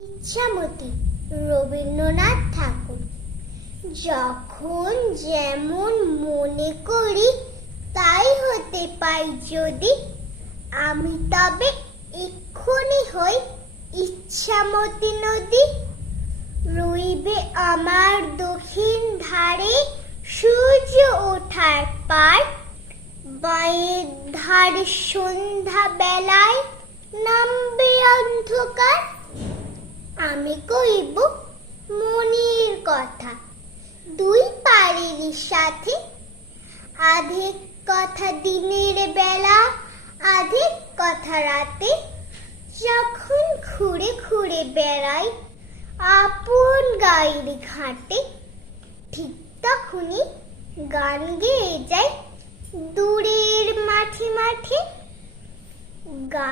ইচ্ছামতি রবীন্দ্রনাথ ঠাকুর। যখন যেমন মনে করি তাই হতে পাই যদি, আমি তবে এক্ষুনি হই ইচ্ছামতি নদী। রইবে আমার দক্ষিণ ধারে সূর্য ওঠার পার, বাঁয়ের ধারে সন্ধ্যা বেলায় নামবে অন্ধকার। আমি কইব মনের কথা দুই পাড়েরই সাথে, আধেক কথা দিনের বেলা, আধেক কথা রাতে। যখন ঘুরে ঘুরে বেড়াই আপন গায়ের ঘাটে, ঠিক তখনই গান গেয়ে যাই দূরের মাঠে মাঠে। গায়ে